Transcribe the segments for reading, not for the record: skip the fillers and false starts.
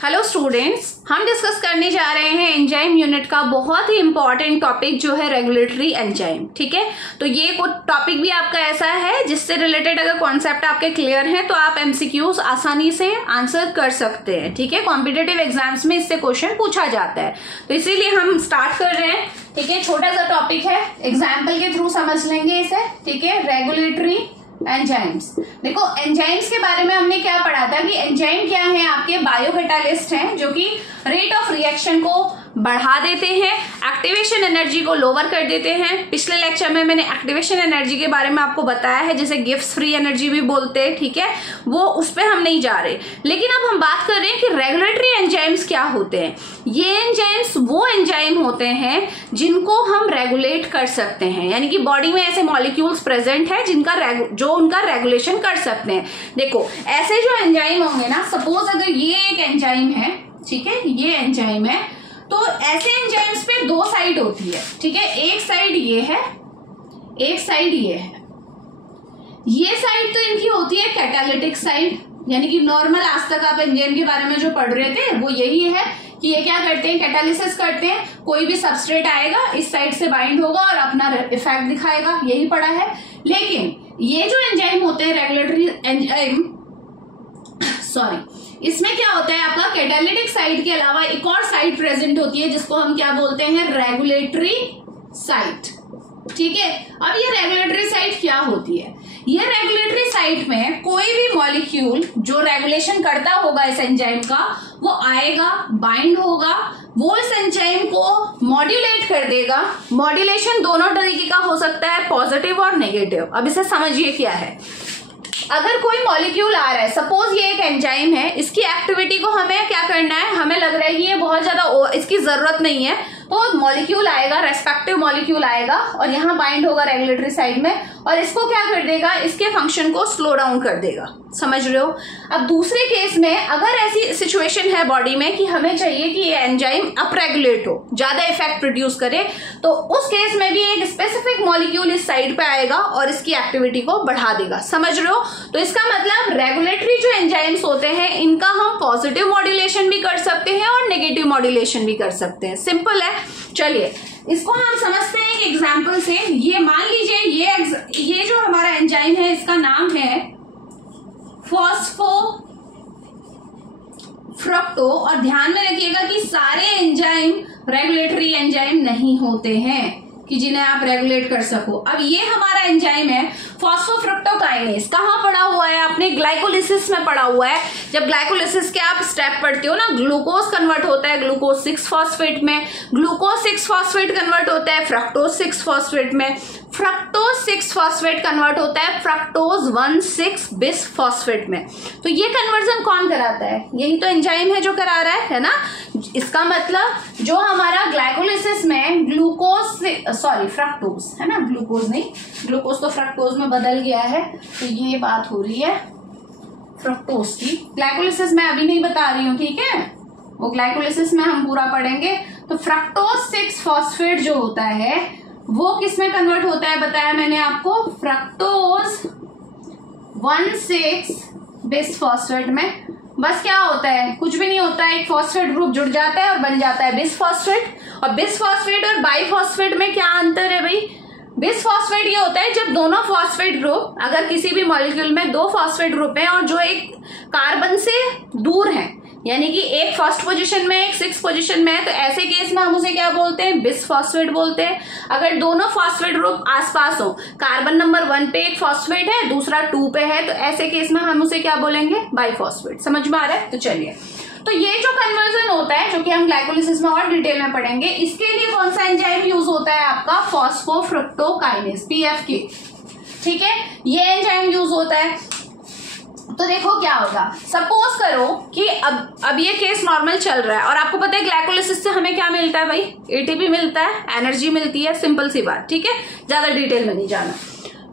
Hello students, हम discuss करने जा रहे हैं एंजाइम यूनिट का बहुत ही इंपॉर्टेंट टॉपिक जो है रेगुलेटरी एंजाइम। ठीक है, तो ये टॉपिक भी आपका ऐसा है जिससे रिलेटेड अगर कॉन्सेप्ट आपके क्लियर हैं तो आप एमसीक्यूज आसानी से आंसर कर सकते हैं। ठीक है, कॉम्पिटिटिव एग्जाम्स में इससे क्वेश्चन पूछा जाता है, तो इसीलिए हम स्टार्ट कर रहे हैं। ठीक है, छोटा सा टॉपिक है, एग्जाम्पल के थ्रू समझ लेंगे इसे। ठीक है, रेगुलेटरी एंजाइम्स। देखो, एंजाइम्स के बारे में हमने क्या पढ़ा था कि एंजाइम क्या है, आपके बायोकैटालिस्ट हैं जो कि रेट ऑफ रिएक्शन को बढ़ा देते हैं, एक्टिवेशन एनर्जी को लोअर कर देते हैं। पिछले लेक्चर में मैंने एक्टिवेशन एनर्जी के बारे में आपको बताया है, जिसे गिब्स फ्री एनर्जी भी बोलते हैं। ठीक है, वो उस पर हम नहीं जा रहे, लेकिन अब हम बात कर रहे हैं कि रेगुलेटरी एंजाइम्स क्या होते हैं। ये एंजाइम्स वो एंजाइम होते हैं जिनको हम रेगुलेट कर सकते हैं, यानी कि बॉडी में ऐसे मॉलिक्यूल्स प्रेजेंट है जो उनका रेगुलेशन कर सकते हैं। देखो, ऐसे जो एंजाइम होंगे ना, सपोज अगर ये एक एंजाइम है, ठीक है, ये एंजाइम है, तो ऐसे एंजाइम्स पे दो साइड होती है। ठीक है, एक साइड ये है, एक साइड ये है। ये साइड तो इनकी होती है कैटालिटिक साइड, यानी कि नॉर्मल आज तक आप एंजाइम के बारे में जो पढ़ रहे थे वो यही है कि ये क्या करते हैं, कैटालिसिस करते हैं। कोई भी सबस्ट्रेट आएगा, इस साइड से बाइंड होगा और अपना इफेक्ट दिखाएगा, यही पढ़ा है। लेकिन ये जो एंजाइम होते हैं रेगुलेटरी एंजाइम, इसमें क्या होता है, आपका कैटालिटिक साइड के अलावा एक और साइड प्रेजेंट होती है जिसको हम क्या बोलते हैं, रेगुलेटरी साइट। ठीक है, अब ये रेगुलेटरी साइट क्या होती है, ये रेगुलेटरी साइट में कोई भी मॉलिक्यूल जो रेगुलेशन करता होगा इस एंजाइम का, वो आएगा, बाइंड होगा, वो इस एंजाइम को मॉड्यूलेट कर देगा। मॉड्यूलेशन दोनों तरीके का हो सकता है, पॉजिटिव और नेगेटिव। अब इसे समझिए क्या है। अगर कोई मॉलिक्यूल आ रहा है, सपोज ये एक एंजाइम है, इसकी एक्टिविटी को हमें क्या करना है, हमें लग रहा है कि ये बहुत ज्यादा इसकी जरूरत नहीं है, तो मॉलिक्यूल आएगा, रेस्पेक्टिव मॉलिक्यूल आएगा और यहाँ बाइंड होगा रेगुलेटरी साइड में, और इसको क्या कर देगा, इसके फंक्शन को स्लो डाउन कर देगा। समझ रहे हो। अब दूसरे केस में अगर ऐसी सिचुएशन है बॉडी में कि हमें चाहिए कि ये एंजाइम अप रेगुलेट हो, ज्यादा इफेक्ट प्रोड्यूस करे, तो उस केस में भी एक स्पेसिफिक मॉलिक्यूल इस साइड पे आएगा और इसकी एक्टिविटी को बढ़ा देगा। समझ रहे हो। तो इसका मतलब रेगुलेटरी जो एंजाइम्स होते हैं, इनका हम पॉजिटिव मॉड्यूलेशन भी कर सकते हैं और नेगेटिव मॉड्यूलेशन भी कर सकते हैं। सिंपल है। चलिए, इसको हम समझते हैं एक एग्जाम्पल से। ये मान लीजिए ये जो हमारा एंजाइम है, इसका नाम है फॉस्फोफ्रक्टो, और ध्यान में रखिएगा कि सारे एंजाइम रेगुलेटरी एंजाइम नहीं होते हैं कि जिन्हें आप रेगुलेट कर सको। अब ये हमारा एंजाइम है फॉस्फोफ्रक्टोकाइनेज। कहाँ पढ़ा हुआ है आपने, ग्लाइकोलिसिस में पढ़ा हुआ है। जब ग्लाइकोलिसिस के आप स्टेप पढ़ते हो ना, ग्लूकोज कन्वर्ट होता है ग्लूकोज 6 फॉस्फेट में, ग्लूकोज 6 फॉस्फेट कन्वर्ट होता है फ्रक्टोज 6 फॉस्फेट में, फ्रक्टोज 6 फॉस्फेट कन्वर्ट होता है फ्रक्टोज 1,6 बिस फॉस्फेट में। तो ये कन्वर्जन कौन कराता है, यही तो एंजाइम है जो करा रहा है ना। इसका मतलब जो हमारा ग्लाइकोलिसिस में फ्रक्टोज है ना, ग्लूकोज नहीं, ग्लूकोज तो फ्रक्टोज में बदल गया है, तो ये बात हो रही है फ्रक्टोज की। ग्लाइकोलिसिस मैं अभी नहीं बता रही हूँ, ठीक है, वो ग्लाइकोलिसिस में हम पूरा पढ़ेंगे। तो फ्रक्टोज 6 फॉस्फेट जो होता है वो किस में कन्वर्ट होता है, बताया मैंने आपको, फ्रक्टोज 1,6 बिस फॉस्फेट में। बस क्या होता है, कुछ भी नहीं होता है, एक फॉस्फेट ग्रुप जुड़ जाता है और बन जाता है बिस फॉस्फेट। और बिस फॉस्फेट और बाइफॉस्फेट में क्या अंतर है भाई, बिस फॉस्फेट ये होता है जब दोनों फॉस्फेट ग्रुप, अगर किसी भी मॉलिक्यूल में 2 फॉस्फेट ग्रुप हैं और जो एक कार्बन से दूर हैं, यानी कि एक फर्स्ट पोजीशन में एक 6th पोजीशन में है, तो ऐसे केस में हम उसे क्या बोलते हैं, बिस फॉस्फेट बोलते हैं। अगर दोनों फॉस्फेट ग्रुप आसपास हो, कार्बन नंबर 1 पे एक फॉस्फेट है, दूसरा 2 पे है, तो ऐसे केस में हम उसे क्या बोलेंगे, बाइफॉस्फेट। समझ में आ रहा है। तो चलिए, तो ये जो कन्वर्जन होता है, जो कि हम ग्लाइकोलिसिस में और डिटेल में पढ़ेंगे, इसके लिए कौन सा एंजाइम यूज होता है, आपका फॉस्फोफ्रक्टोकाइनेज, PFK। ठीक है, ये एंजाइम यूज होता है। तो देखो क्या होगा, सपोज करो कि अब ये केस नॉर्मल चल रहा है और आपको पता है ग्लाइकोलिसिस से हमें क्या मिलता है भाई, ATP मिलता है, एनर्जी मिलती है, सिंपल सी बात। ठीक है, ज्यादा डिटेल में नहीं जाना।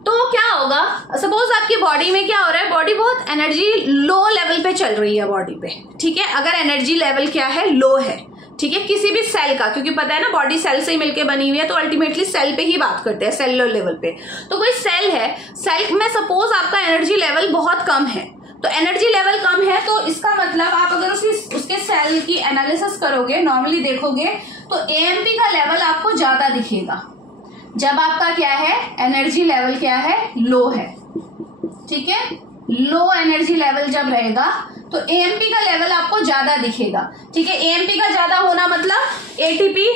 तो क्या होगा, सपोज आपकी बॉडी में क्या हो रहा है, बॉडी बहुत एनर्जी लो लेवल पे चल रही है बॉडी पे। ठीक है, अगर एनर्जी लेवल क्या है, लो है, ठीक है, किसी भी सेल का, क्योंकि पता है ना बॉडी सेल से ही मिलकर बनी हुई है, तो अल्टीमेटली सेल पे ही बात करते हैं, सेलुलर लेवल पे। तो कोई सेल है, सेल में सपोज आपका एनर्जी लेवल बहुत कम है, तो एनर्जी लेवल कम है, तो इसका मतलब आप अगर उसके सेल की एनालिसिस करोगे, नॉर्मली देखोगे तो एएमपी का लेवल आपको ज्यादा दिखेगा जब आपका क्या है, एनर्जी लेवल क्या है, लो है। ठीक है, लो एनर्जी लेवल जब रहेगा तो एएमपी का लेवल आपको ज्यादा दिखेगा। ठीक है, एएमपी का ज्यादा होना मतलब एटीपी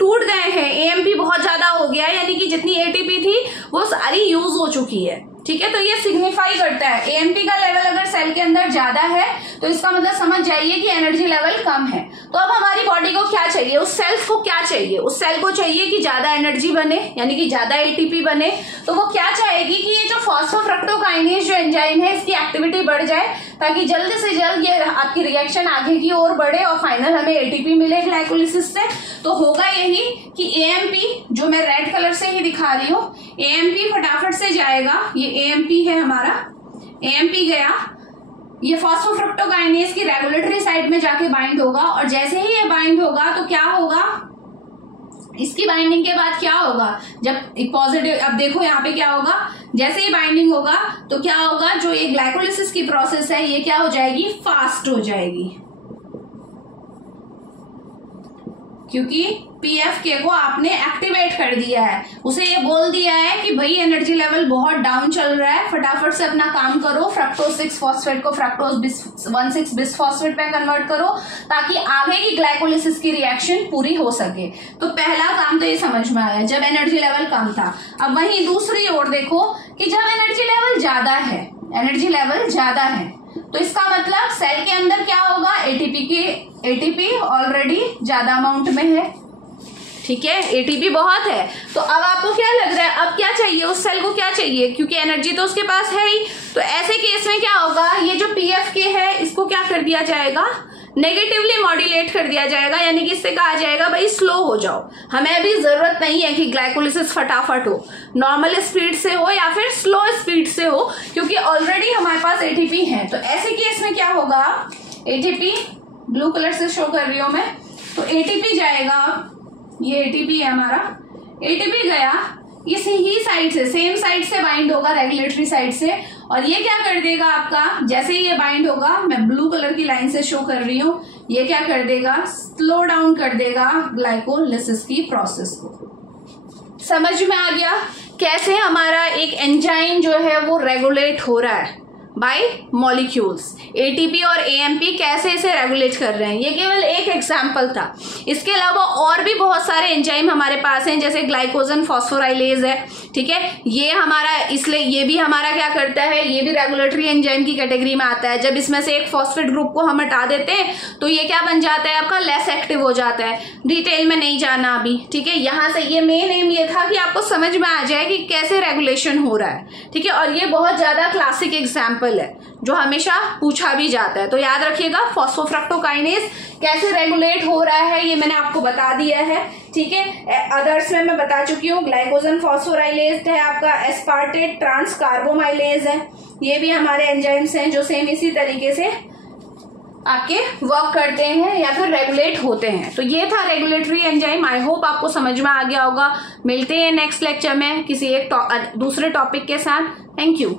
टूट गए हैं, एएमपी बहुत ज्यादा हो गया है, यानी कि जितनी एटीपी थी वो सारी यूज हो चुकी है। ठीक है, तो ये सिग्निफाई करता है एएमपी का लेवल अगर सेल के अंदर ज्यादा है तो इसका मतलब समझ जाइए कि एनर्जी लेवल कम है। तो अब हमारी बॉडी को क्या चाहिए, उस सेल्स को क्या चाहिए, उस सेल को चाहिए कि ज्यादा एनर्जी बने, यानी कि ज्यादा एटीपी बने। तो वो क्या चाहेगी कि ये जो फॉस्फोफ्रक्टोकाइनेज जो एंजाइम है इसकी एक्टिविटी बढ़ जाए, ताकि जल्द से जल्द ये आपकी रिएक्शन आगे की ओर बढ़े और फाइनल हमें एटीपी मिले ग्लाइकोलिसिस से। तो होगा यही कि एएमपी, जो मैं रेड कलर से ही दिखा रही हूँ, एएमपी फटाफट से जाएगा, ये एएमपी है हमारा, एएमपी गया, ये फॉस्फोफ्रक्टोकाइनेज की रेगुलेटरी साइट में जाके बाइंड होगा, और जैसे ही ये बाइंड होगा तो क्या होगा, इसकी बाइंडिंग के बाद क्या होगा, जब पॉजिटिव, अब देखो यहाँ पे क्या होगा, जैसे ही बाइंडिंग होगा तो क्या होगा, जो ये ग्लाइकोलिसिस की प्रोसेस है ये क्या हो जाएगी, फास्ट हो जाएगी, क्योंकि पीएफके को आपने एक्टिवेट कर दिया है, उसे ये बोल दिया है कि भाई एनर्जी लेवल बहुत डाउन चल रहा है, फटाफट से अपना काम करो, फ्रक्टोज 6 फॉस्फेट को फ्रक्टोज 1,6 बिसफॉस्फेट में कन्वर्ट करो, ताकि आगे की ग्लाइकोलिसिस की रिएक्शन पूरी हो सके। तो पहला काम तो ये समझ में आया जब एनर्जी लेवल कम था। अब वहीं दूसरी ओर देखो कि जब एनर्जी लेवल ज्यादा है, एनर्जी लेवल ज्यादा है, तो इसका मतलब सेल के अंदर क्या होगा, एटीपी ऑलरेडी ज्यादा अमाउंट में है। ठीक है, एटीपी बहुत है, तो अब आपको क्या लग रहा है, अब क्या चाहिए, उस सेल को क्या चाहिए, क्योंकि एनर्जी तो उसके पास है ही। तो ऐसे केस में क्या होगा, ये जो पीएफके है इसको क्या कर दिया जाएगा, नेगेटिवली मॉड्यूलेट कर दिया जाएगा, यानी कि इससे कहा जाएगा भाई स्लो हो जाओ, हमें अभी जरूरत नहीं है कि ग्लाइकोलिसिस फटाफट हो, नॉर्मल स्पीड से हो या फिर स्लो स्पीड से हो, क्योंकि ऑलरेडी हमारे पास एटीपी है। तो ऐसे केस में क्या होगा, एटीपी ब्लू कलर से शो कर रही हूं मैं, तो एटीपी जाएगा, ये एटीपी है हमारा, एटीपी गया, इसी ही साइड से, सेम साइड से बाइंड होगा, रेगुलेटरी साइड से, और ये क्या कर देगा आपका, जैसे ही ये बाइंड होगा, मैं ब्लू कलर की लाइन से शो कर रही हूँ, ये क्या कर देगा, स्लो डाउन कर देगा ग्लाइकोलिसिस की प्रोसेस को। समझ में आ गया कैसे हमारा एक एंजाइम जो है वो रेगुलेट हो रहा है बाय मॉलिक्यूल्स, एटीपी और एएमपी कैसे इसे रेगुलेट कर रहे हैं। ये केवल एक एग्जांपल था, इसके अलावा और भी बहुत सारे एंजाइम हमारे पास हैं, जैसे ग्लाइकोजन फॉस्फोराइलेज है। ठीक है, ये हमारा, इसलिए ये भी हमारा क्या करता है, ये भी रेगुलेटरी एंजाइम की कैटेगरी में आता है। जब इसमें से एक फॉस्फेट ग्रुप को हम हटा देते हैं तो ये क्या बन जाता है, आपका लेस एक्टिव हो जाता है। डिटेल में नहीं जाना अभी, ठीक है, यहाँ से ये मेन एम ये था कि आपको समझ में आ जाए कि कैसे रेगुलेशन हो रहा है। ठीक है, और ये बहुत ज्यादा क्लासिक एग्जाम्पल है जो हमेशा पूछा भी जाता है, तो याद रखिएगा फॉस्फोफ्रक्टोकाइनेज कैसे रेगुलेट हो रहा है ये मैंने आपको बता दिया है। ठीक है, अदर्स में मैं बता चुकी हूँ, ग्लाइकोजन फॉस्फोराइलेज है आपका, एस्पार्टेट ट्रांसकार्बोमाइलेज है, ये भी हमारे एंजाइम्स हैं जो सेम इसी तरीके से आपके वर्क करते हैं या फिर रेगुलेट होते हैं। तो ये था रेगुलेटरी एंजाइम। आई होप आपको समझ में आ गया होगा। मिलते हैं नेक्स्ट लेक्चर में किसी एक दूसरे टॉपिक के साथ। Thank you.